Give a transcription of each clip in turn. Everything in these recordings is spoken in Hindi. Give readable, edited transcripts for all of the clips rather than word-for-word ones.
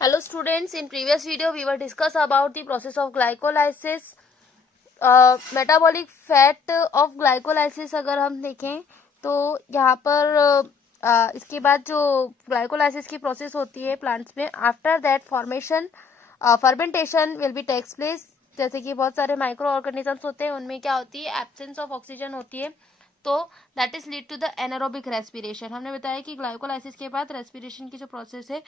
Hello students, in previous video we were discuss about the process of glycolysis. Metabolic fat of glycolysis अगर हम देखें तो यहाँ पर इसके बाद जो ग्लाइकोलाइसिस की प्रोसेस होती है प्लांट्स में, after that formation fermentation will be takes place. जैसे कि बहुत सारे माइक्रो ऑर्गेनिजम्स होते हैं, उनमें क्या होती है, एब्सेंस ऑफ ऑक्सीजन होती है, तो that is lead to the anaerobic respiration. हमने बताया कि ग्लाइकोलाइसिस के बाद रेस्पिरेशन की जो प्रोसेस है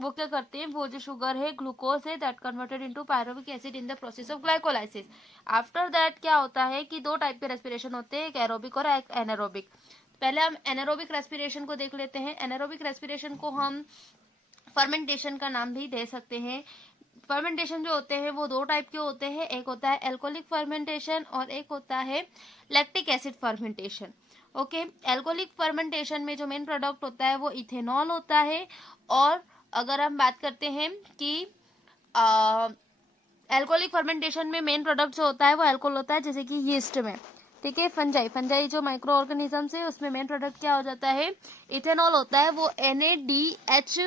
वो क्या करते हैं, वो जो शुगर है, ग्लूकोज है, that converted into pyruvic acid in the process of glycolysis. After that क्या होता है कि दो टाइप के रेस्पिरेशन होते हैं, एक एरोबिक और एक एनारोबिक. पहले हम एनारोबिक रेस्पिरेशन को देख लेते हैं. एनारोबिक रेस्पिरेशन को हम फर्मेंटेशन का नाम भी दे सकते हैं. फर्मेंटेशन जो होते हैं वो दो टाइप के होते हैं, एक होता है एल्कोहलिक फर्मेंटेशन और एक होता है lactic acid fermentation. Okay, alcoholic fermentation में जो मेन प्रोडक्ट होता है वो इथेनॉल होता है. और अगर हम बात करते हैं कि एल्कोहलिक फर्मेंटेशन में मेन प्रोडक्ट जो होता है वो अल्कोहल होता है, जैसे कि यीस्ट में. ठीक है, फंजाई जो माइक्रो ऑर्गेनिजम्स है उसमें मेन प्रोडक्ट क्या हो जाता है, इथेनॉल होता है. वो NaDH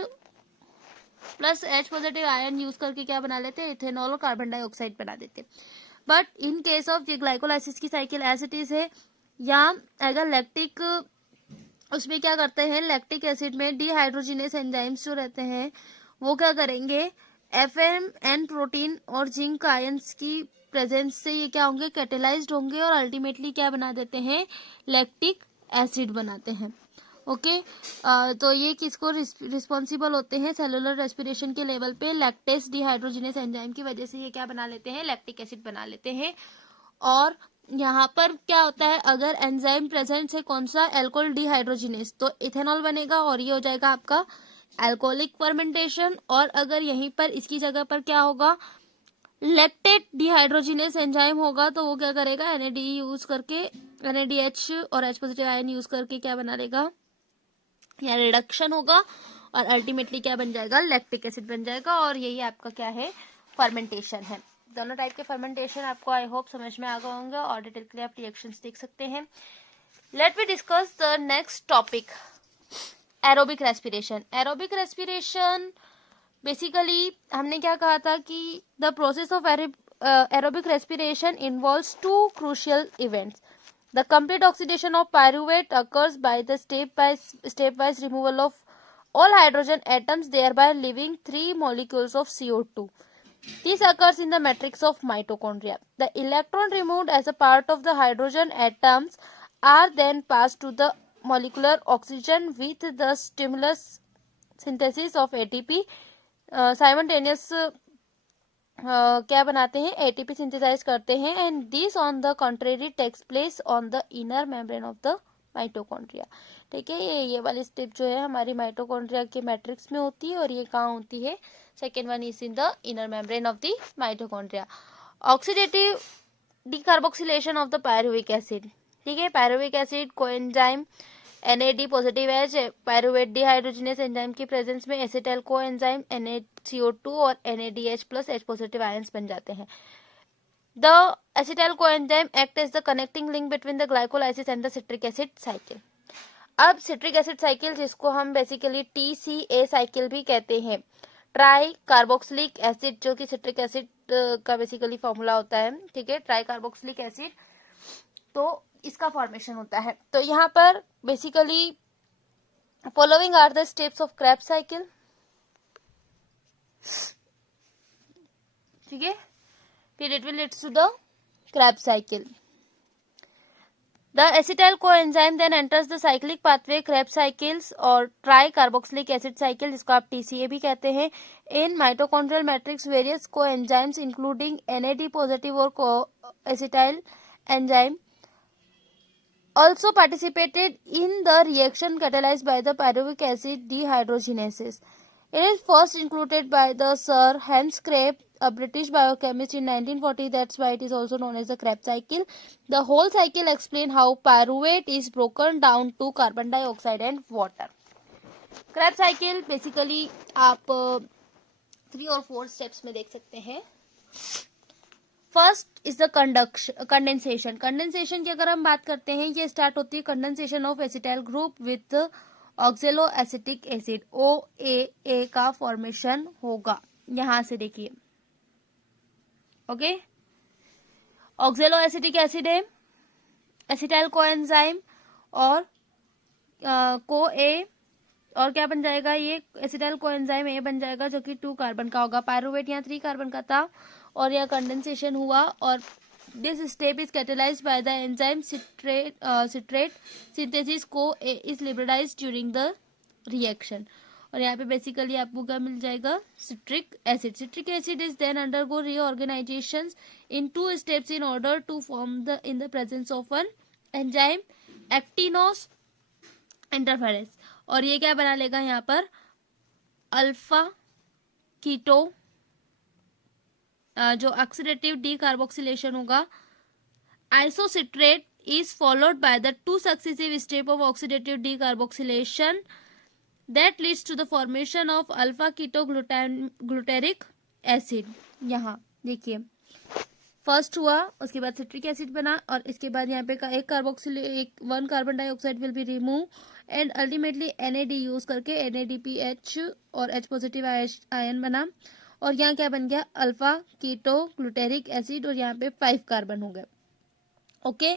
plus H positive ion use करके क्या बना लेते हैं, इथेनॉल और कार्बन डाइऑक्साइड बना देते हैं. बट इन केस ऑफ ये ग्लाइकोलाइसिस की साइकिल एज इट इज है, या अगर लैक्टिक, उसमें क्या करते हैं, लैक्टिक एसिड में डिहाइड्रोजिनेस एंजाइम्स जो रहते हैं वो क्या करेंगे, FMN प्रोटीन और जिंक आयंस की प्रेजेंस से ये क्या होंगे, कैटेलाइज्ड होंगे और अल्टीमेटली क्या बना देते हैं, लैक्टिक एसिड बनाते हैं. ओके, तो ये किसको रिस्पॉन्सिबल होते हैं, सेलुलर रेस्पिरेशन के लेवल पे लैक्टेस डिहाइड्रोजिनेस एंजाइम की वजह से ये क्या बना लेते हैं, लैक्टिक एसिड बना लेते हैं. और यहाँ पर क्या होता है, अगर एंजाइम प्रेजेंट है कौन सा, एल्कोहल डिहाइड्रोजिनेस, तो इथेनॉल बनेगा और ये हो जाएगा आपका एल्कोहलिक फर्मेंटेशन. और अगर यहीं पर इसकी जगह पर क्या होगा, लैक्टेट डिहाइड्रोजिनेस एंजाइम होगा, तो वो क्या करेगा, NAD यूज करके, NADH और H पॉजिटिव आयन यूज करके क्या बना लेगा, या रिडक्शन होगा और अल्टीमेटली क्या बन जाएगा, लैक्टिक एसिड बन जाएगा. और यही आपका क्या है, फर्मेंटेशन है. दोनों टाइप के फर्मेंटेशन आपको आई होप समझ में आ गए होंगे और डिटेल के लिए आप रिएक्शंस देख सकते हैं. Let we discuss the next topic, aerobic respiration. Aerobic respiration basically हमने क्या कहा था कि the process of aerobic respiration involves two crucial events. The complete oxidation of pyruvate occurs by the stepwise removal of all hydrogen atoms, thereby leaving 3 molecules of CO2. This occurs in the matrix of mitochondria. The electron removed as a part of the hydrogen atoms are then passed to the molecular oxygen with the stimulus synthesis of ATP. Simultaneous क्या बनाते हैं, ATP सिंथेसाइज करते हैं. And this on the contrary takes place on the inner membrane of the mitochondria. ठीक है, ये वाली स्टेप जो है हमारी माइटोकॉन्ड्रिया के मैट्रिक्स में होती है और ये कहाँ होती है, second one is in the inner membrane of the mitochondria. Oxidative decarboxylation of the pyruvic acid. ठीक है, pyruvic acid coenzyme NAD positive H pyruvate dehydrogenase enzyme की प्रेजेंस में एसिटाइल को एंजाइम NaCO2 और NADH plus H positive ions बन जाते हैं. The acetyl coenzyme act as the connecting link between the glycolysis and the citric acid cycle. अब सिट्रिक एसिड साइकिल, जिसको हम बेसिकली TCA साइकिल भी कहते हैं, ट्राई कार्बोक्सिलिक एसिड, जो कि सिट्रिक एसिड का बेसिकली फॉर्मूला होता है. ठीक है, ट्राई कार्बोक्सिलिक एसिड, तो इसका फॉर्मेशन होता है. तो यहाँ पर basically following are the steps of Krebs cycle. ठीक है, फिर it will leads to the Krebs cycle. The acetyl coenzyme then enters the cyclic pathway Krebs cycles और ट्राई कार्बोक्सिलिक एसिड साइकिल, जिसको आप TCA भी कहते हैं. In mitochondrial matrix various coenzymes including NAD positive और acetyl enzyme also participated in the reaction catalyzed by the pyruvic acid dehydrogenases. It is first included by the Sir Hans Krebs, a British biochemist, in 1940. That's why it is also known as the Krebs cycle. The whole cycle explains how pyruvate is broken down to carbon dioxide and water. Krebs cycle basically आप 3 और 4 steps में देख सकते हैं. First is the condensation. Condensation की अगर हम बात करते हैं, ये स्टार्ट होती है condensation of acetyl group with ऑक्जेलो acetic acid OAA का फॉर्मेशन होगा। यहां से देखिए, ओके, ऑक्जेलो एसिटिक एसिड है, एसिटाइल कोएंजाइम और को ए, और क्या बन जाएगा, ये एसिटाइल कोएंजाइम ए बन जाएगा जो कि 2 कार्बन का होगा। पायरुवेट यहाँ 3 कार्बन का था और यह कंडेंसेशन हुआ और this step is catalysed by the enzyme citrate synthesis CoA is liberalised during the reaction. और यहाँ पे बेसिकली आपको क्या मिल जाएगा, citric acid. Citric acid is then undergo reorganisation in 2 steps in order to form the in the presence of an enzyme actinose interference. और ये क्या बना लेगा यहाँ पर, अल्फा कीटो जो ऑक्सीडेटिव डीकार्बोक्सिलेशन होगा, isocitrate is followed by the 2 successive step of oxidative decarboxylation that leads to the formation of alpha keto glutaric acid. यहाँ देखिए, फर्स्ट हुआ, उसके बाद सिट्रिक एसिड बना और इसके बाद यहाँ पे एक 1 carbon dioxide will be remove and ultimately NAD use करके NADPH और H पॉजिटिव आयन बना और यहाँ क्या बन गया, अल्फा कीटो ग्लूटेरिक एसिड और यहाँ पे 5 कार्बन हो गए। Okay,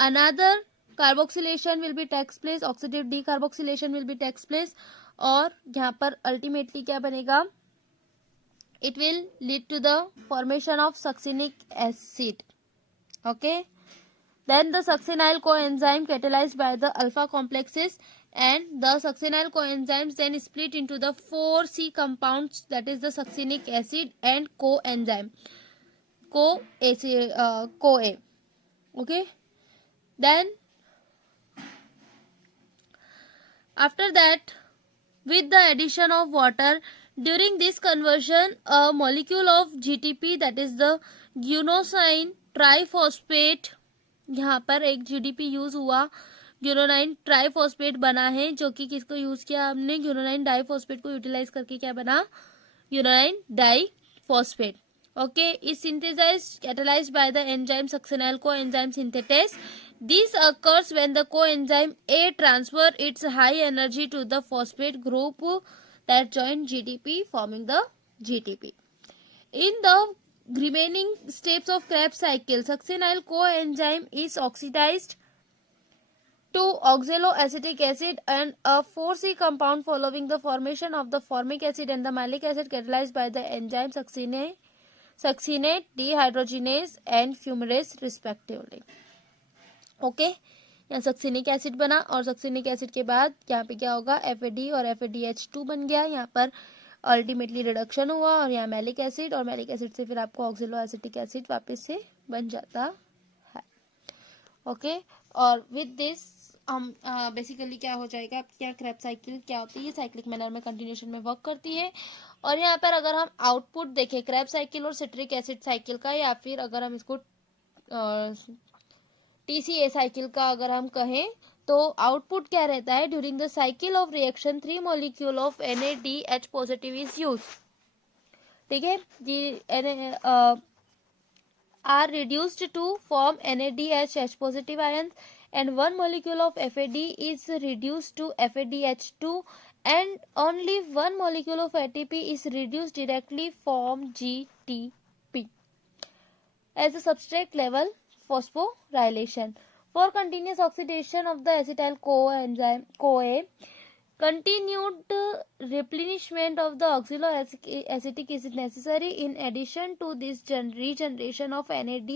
another carboxylation will be takes place, oxidative decarboxylation will be takes place और यहाँ पर अल्टीमेटली क्या बनेगा, it will lead to the formation of succinic acid. Okay, then the succinyl coenzyme catalyzed by the alpha complexes and the succinyl coenzymes then split into the 4C compounds, that is the succinic acid and coenzyme CoA. Okay, then after that, with the addition of water during this conversion, a molecule of GTP, that is the guanosine triphosphate, यहाँ पर एक GDP यूज हुआ, ग्यूनोनाइन ट्राइफॉस्फेट बना है जो कि किसको यूज किया हमने, ग्यूनोनाइन डाइफॉस्फेट को यूटिलाइज करके क्या बना, guanosine diphosphate. Okay, is synthesised catalysed by the enzyme succinyl coenzyme synthetase. This occurs when the coenzyme A transfer its high energy to the phosphate group that join GTP, forming the GTP. In the remaining steps of Krebs cycle, succinyl coenzyme is oxidized to oxaloacetic acid and a 4C compound following the formation of the formic acid and the malic acid catalyzed by the enzyme succinate dehydrogenase and fumarase respectively. Okay, यहाँ सक्सिनिक एसिड बना और सक्सिनिक एसिड के बाद यहाँ पे क्या होगा, FAD और FADH2 बन गया। यहाँ पर अल्टीमेटली रिडक्शन हुआ और यहाँ मैलिक एसिड और मैलिक एसिड से फिर आपको ऑक्सिलोएसिटिक एसिड वापस से बन जाता है। ओके, और विद दिस हम बेसिकली क्या हो जाएगा, क्या क्रेब्स साइकिल क्या होती है, ये साइक्लिक मैनर में कंटिन्यूएशन में वर्क करती है। और यहाँ पर अगर हम आउटपुट देखें क्रेब्स साइकिल और सिट्रिक एसिड साइकिल का, या फिर अगर हम इसको TCA साइकिल का अगर हम कहें, तो आउटपुट क्या रहता है, during the cycle of reaction 3 molecule of NADH positive is use. ठीक है, ये are reduced to form NADH H positive ions and 1 molecule of FAD is reduced to FADH2 and only 1 molecule of ATP is reduced directly from GTP as a substrate level phosphorylation. For continuous oxidation of the acetyl coenzyme CoA, continued replenishment of the oxaloacetic is necessary. In addition to this, regeneration of NAD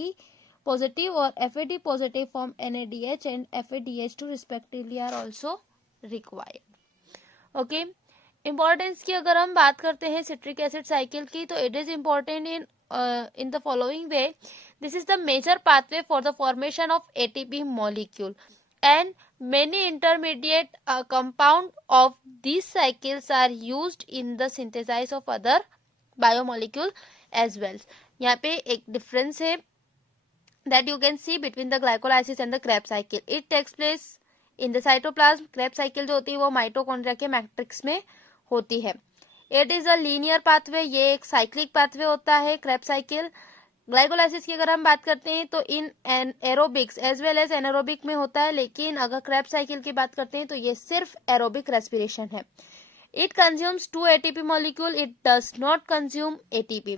positive or FAD positive from NADH and FADH2 respectively are also required. Okay, importance की अगर हम बात करते हैं citric acid cycle की, तो it is important in the following way. This is the major pathway for the formation of ATP molecule, and many intermediate compound of these cycles are used in the synthesis of other biomolecule as well. यहाँ पे एक difference है that you can see between the glycolysis and the Krebs cycle. It takes place in the cytoplasm. Krebs cycle जो होती है वो माइटोकॉन्ड्रिया के मैट्रिक्स में होती है. It is a linear pathway. ये एक cyclic pathway होता है Krebs cycle. ग्लाइकोलाइसिस की अगर हम बात करते हैं तो in aerobics as well as anaerobic में होता है, लेकिन अगर क्रेब्स साइकिल की बात करते हैं तो ये सिर्फ एरोबिक रेस्पिरेशन है। It consumes 2 ATP molecule. It does not consume ATP.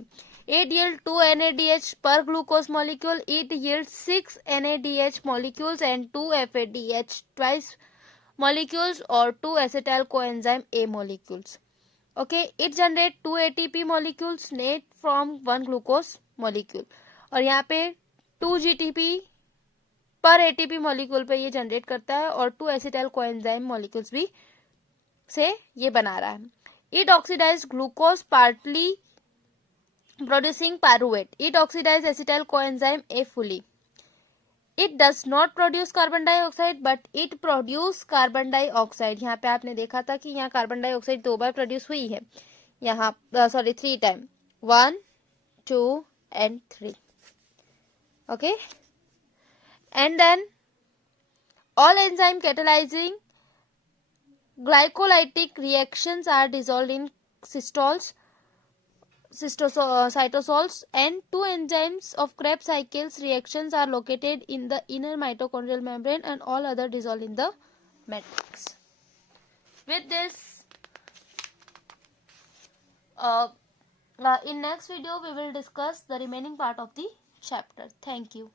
It yields 2 NADH per glucose molecule. It yields 6 NADH molecules and 2 FADH twice molecules or 2 acetyl coenzyme A molecules. Okay, it generates 2 ATP molecules made from 1 glucose molecule. और यहाँ पे 2 GTP पर ATP molecule पे ये जनरेट करता है और 2 acetyl coenzyme molecules भी से ये बना रहा है। It oxidize glucose partly producing pyruvate. It oxidize acetyl coenzyme A fully. It does not produce carbon dioxide but it produce carbon dioxide. यहाँ पे आपने देखा था कि यहाँ कार्बन डाइऑक्साइड 2 बार प्रोड्यूस हुई है, यहाँ 3 time, 1, 2 and 3. Okay, and then all enzyme catalyzing glycolytic reactions are dissolved in cytosols, and 2 enzymes of Krebs cycles reactions are located in the inner mitochondrial membrane and all other dissolved in the matrix. With this, in next video we will discuss the remaining part of the chapter. Thank you.